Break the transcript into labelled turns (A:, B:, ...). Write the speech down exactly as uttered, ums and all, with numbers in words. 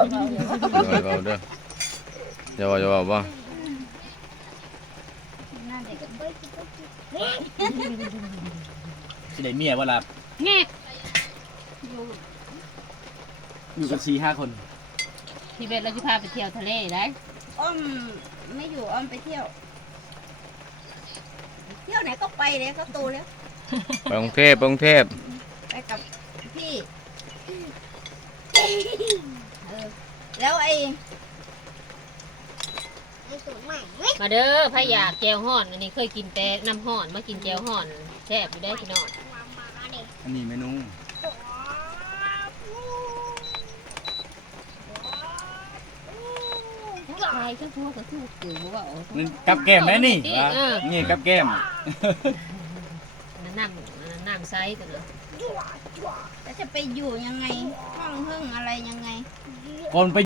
A: เบาเด้ออย่าว่าอย่าว่าบ่
B: สิได้เมียบ่ล่ะ
C: แง่
B: อยู่กันสี่ห้าคน
C: พี่เบสเราจะพาไปเที่ยวทะเลได้
D: อ้อมไม่อยู่อ้อมไปเที่ยว เที่ยวไหนก็ไปเลยก็โตแล้ว
A: ไปกรุงเทพไปกรุงเทพ
D: ไปกับพี่เออแล้วไอ้
C: มาเด้อพะยาแจวห่อนอันนี้เคยกินแต่น้ำห่อนมากินแจวห่อนแซ่บอยู่ได้พี่น้อง
B: อันนี้เมนู
C: ใช่ก็พูดก็พูดอยู่ว่าโอ้
B: นี่กับแก้มไหมนี่วะนี่กับแก้ม
C: น้ำน้ำน้ำไซส์ตัวเนาะ
D: แล้วจะไปอยู่ยังไงห้องเฮิ่งอะไรยังไง
B: คนไป